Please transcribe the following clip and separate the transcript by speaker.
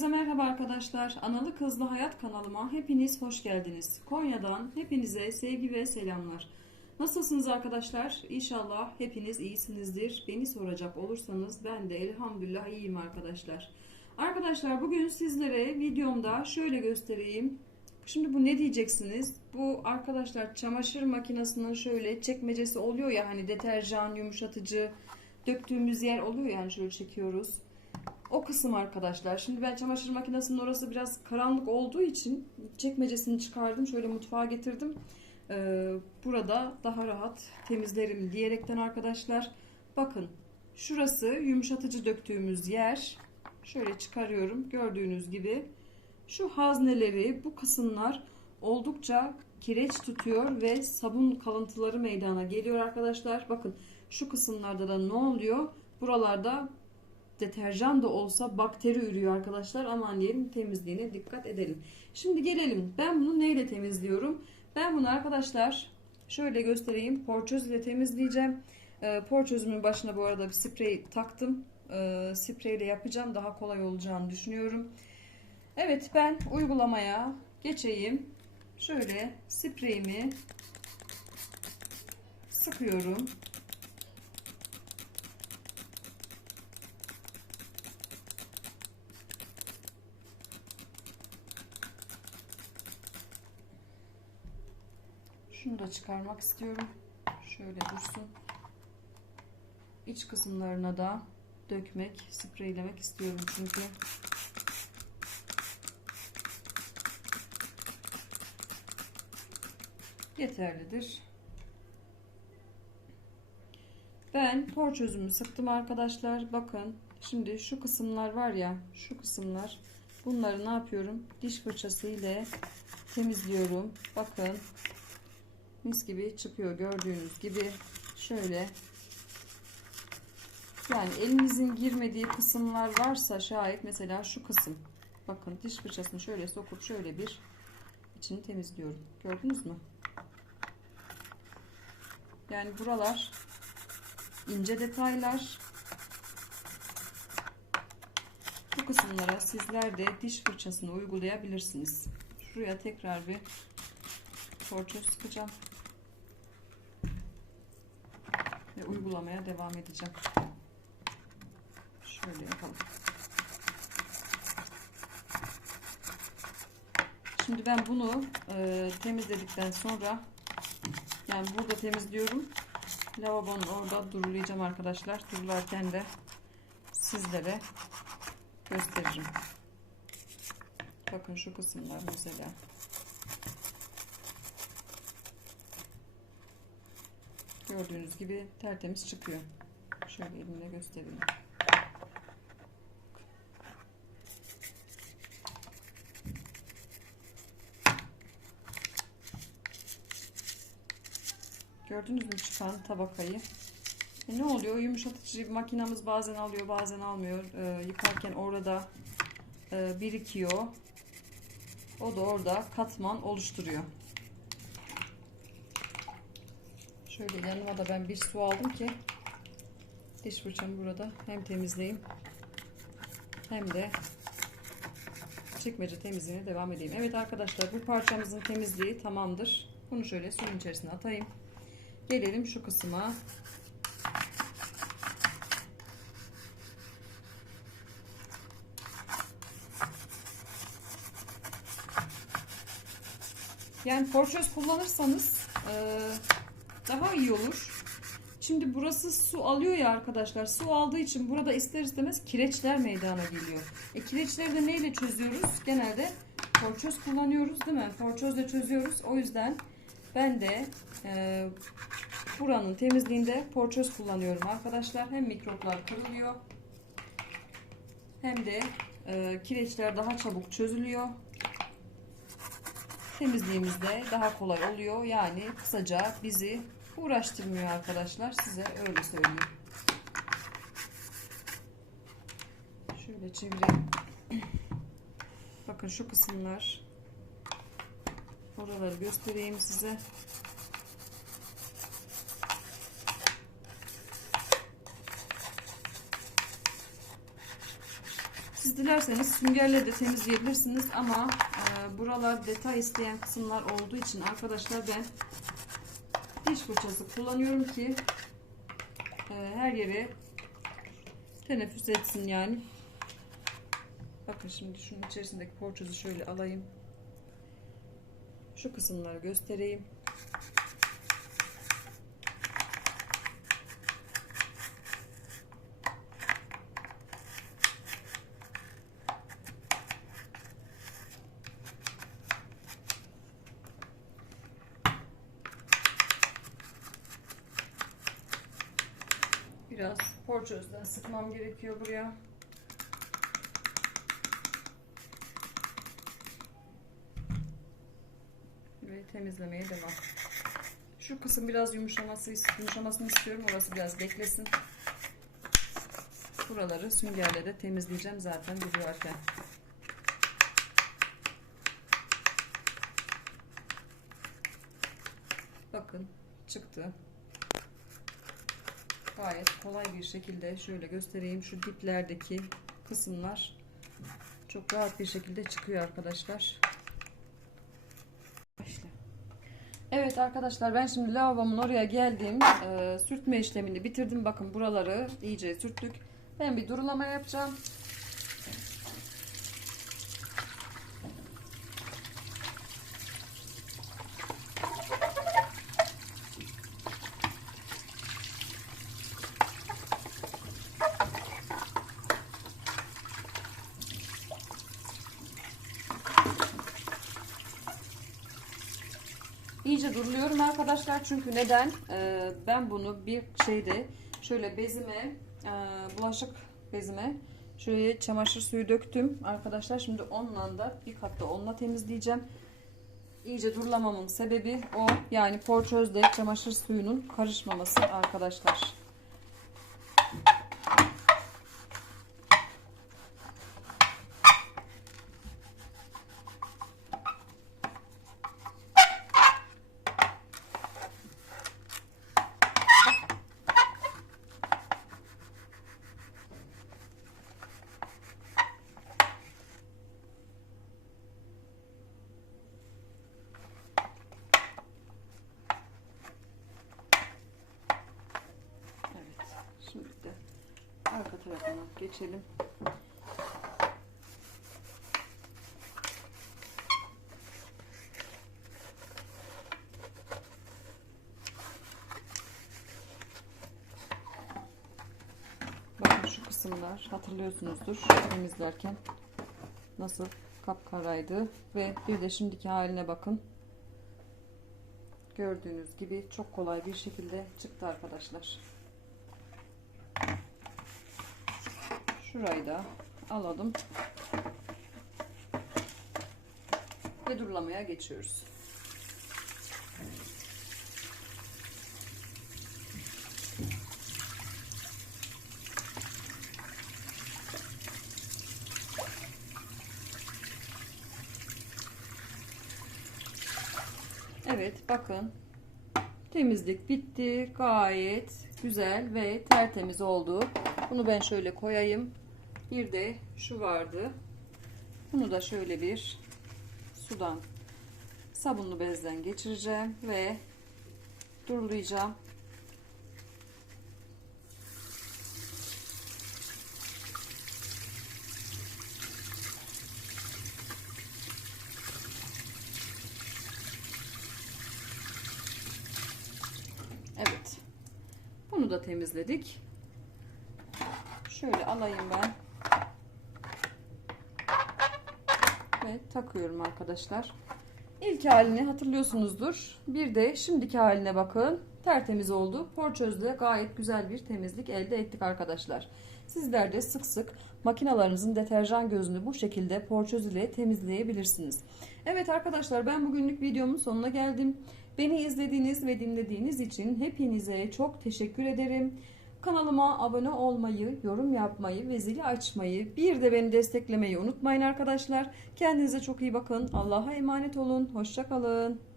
Speaker 1: Herkese merhaba arkadaşlar. Analı Kızlı Hayat kanalıma hepiniz hoş geldiniz. Konya'dan hepinize sevgi ve selamlar. Nasılsınız arkadaşlar? İnşallah hepiniz iyisinizdir. Beni soracak olursanız ben de elhamdülillah iyiyim arkadaşlar. Arkadaşlar bugün sizlere videomda şöyle göstereyim. Şimdi bu ne diyeceksiniz? Bu arkadaşlar çamaşır makinesinin şöyle çekmecesi oluyor ya hani deterjan, yumuşatıcı döktüğümüz yer oluyor yani şöyle çekiyoruz. O kısım arkadaşlar. Şimdi ben çamaşır makinesinin orası biraz karanlık olduğu için çekmecesini çıkardım. Şöyle mutfağa getirdim. Ee, burada daha rahat temizlerim diyerekten arkadaşlar. Bakın şurası yumuşatıcı döktüğümüz yer. Şöyle çıkarıyorum. Gördüğünüz gibi. Şu hazneleri bu kısımlar oldukça kireç tutuyor ve sabun kalıntıları meydana geliyor arkadaşlar. Bakın şu kısımlarda da ne oluyor? Buralarda deterjan da olsa bakteri ürüyor arkadaşlar. Aman diyelim temizliğine dikkat edelim. Şimdi gelelim. Ben bunu neyle temizliyorum? Ben bunu arkadaşlar şöyle göstereyim. Porçöz ile temizleyeceğim. E, porçözümün başına bu arada bir sprey taktım. E, spreyle yapacağım. Daha kolay olacağını düşünüyorum. Evet ben uygulamaya geçeyim. Şöyle spreyimi sıkıyorum. Şunu da çıkarmak istiyorum. Şöyle dursun. İç kısımlarına da dökmek, spreylemek istiyorum çünkü. Yeterlidir. Ben porçözümü sıktım arkadaşlar. Bakın şimdi şu kısımlar var ya şu kısımlar bunları ne yapıyorum? Diş fırçası ile temizliyorum. Bakın mis gibi çıkıyor gördüğünüz gibi. Şöyle. Yani elinizin girmediği kısımlar varsa şayet mesela şu kısım. Bakın diş fırçasını şöyle sokup şöyle bir içini temizliyorum. Gördünüz mü? Yani buralar ince detaylar. Bu kısımlara sizler de diş fırçasını uygulayabilirsiniz. Şuraya tekrar bir torçöz sıkacağım ve uygulamaya devam edeceğim. Şöyle yapalım. Şimdi ben bunu e, temizledikten sonra yani burada temizliyorum. Lavabonun orada durulayacağım arkadaşlar. Durularken de sizlere gösteririm. Bakın şu kısımlar mesela. Gördüğünüz gibi tertemiz çıkıyor. Şöyle elimle göstereyim. Gördünüz mü çıkan tabakayı? E ne oluyor? Yumuşatıcı makinamız bazen alıyor bazen almıyor. Ee, yıkarken orada e, birikiyor. O da orada katman oluşturuyor. Şöyle yanıma da ben bir su aldım ki diş fırçamı burada hem temizleyeyim hem de çekmece temizliğine devam edeyim. Evet arkadaşlar bu parçamızın temizliği tamamdır. Bunu şöyle suyun içerisine atayım. Gelelim şu kısma. Yani porçöz kullanırsanız e, daha iyi olur. Şimdi burası su alıyor ya arkadaşlar. Su aldığı için burada ister istemez kireçler meydana geliyor. E kireçleri de neyle çözüyoruz? Genelde porçöz kullanıyoruz değil mi? Porçözle çözüyoruz. O yüzden ben de e, buranın temizliğinde porçöz kullanıyorum arkadaşlar. Hem mikroplar kırılıyor hem de e, kireçler daha çabuk çözülüyor. Temizliğimizde daha kolay oluyor. Yani kısaca bizi uğraştırmıyor arkadaşlar. Size öyle söyleyeyim. Şöyle çevireyim. Bakın şu kısımlar. Oraları göstereyim size. Siz dilerseniz süngerle de temizleyebilirsiniz ama e, buralar detay isteyen kısımlar olduğu için arkadaşlar ben diş fırçası kullanıyorum ki e, her yere teneffüs etsin yani. Bakın şimdi şunun içerisindeki porçozu şöyle alayım. Şu kısımları göstereyim. Biraz porçözden sıkmam gerekiyor buraya. Ve temizlemeye devam. Şu kısım biraz yumuşaması, yumuşamasını istiyorum. Orası biraz beklesin. Buraları süngerle de temizleyeceğim zaten duruyorken. Bakın çıktı. Gayet kolay bir şekilde şöyle göstereyim. Şu diplerdeki kısımlar çok rahat bir şekilde çıkıyor arkadaşlar. Evet arkadaşlar ben şimdi lavabomun oraya geldim. Ee, sürtme işlemini bitirdim. Bakın buraları iyice sürttük. Ben bir durulama yapacağım. İyice duruluyorum arkadaşlar çünkü neden? Ee, ben bunu bir şeyde şöyle bezime, e, bulaşık bezime şöyle çamaşır suyu döktüm arkadaşlar. Şimdi onunla da bir katta onunla temizleyeceğim. İyice durulamamın sebebi o. Yani porçözle çamaşır suyunun karışmaması arkadaşlar. Evet. Şimdi de arka tarafına geçelim. Bakın şu kısımlar hatırlıyorsunuzdur temizlerken nasıl kapkaraydı ve bir de şimdiki haline bakın. Gördüğünüz gibi çok kolay bir şekilde çıktı arkadaşlar. Şurayı da alalım. Ve durulamaya geçiyoruz. Evet bakın temizlik bitti. Gayet güzel ve tertemiz oldu. Bunu ben şöyle koyayım. Bir de şu vardı. Bunu da şöyle bir sudan sabunlu bezden geçireceğim ve durulayacağım Evet. Bunu temizledik. Şöyle alayım ben. Ve takıyorum arkadaşlar. İlk halini hatırlıyorsunuzdur. Bir de şimdiki haline bakın. Tertemiz oldu. Porçözle gayet güzel bir temizlik elde ettik arkadaşlar. Sizler de sık sık makinalarınızın deterjan gözünü bu şekilde porçöz ile temizleyebilirsiniz. Evet arkadaşlar ben bugünlük videomun sonuna geldim. Beni izlediğiniz ve dinlediğiniz için hepinize çok teşekkür ederim. Kanalıma abone olmayı, yorum yapmayı ve zili açmayı, bir de beni desteklemeyi unutmayın arkadaşlar. Kendinize çok iyi bakın. Allah'a emanet olun. Hoşçakalın.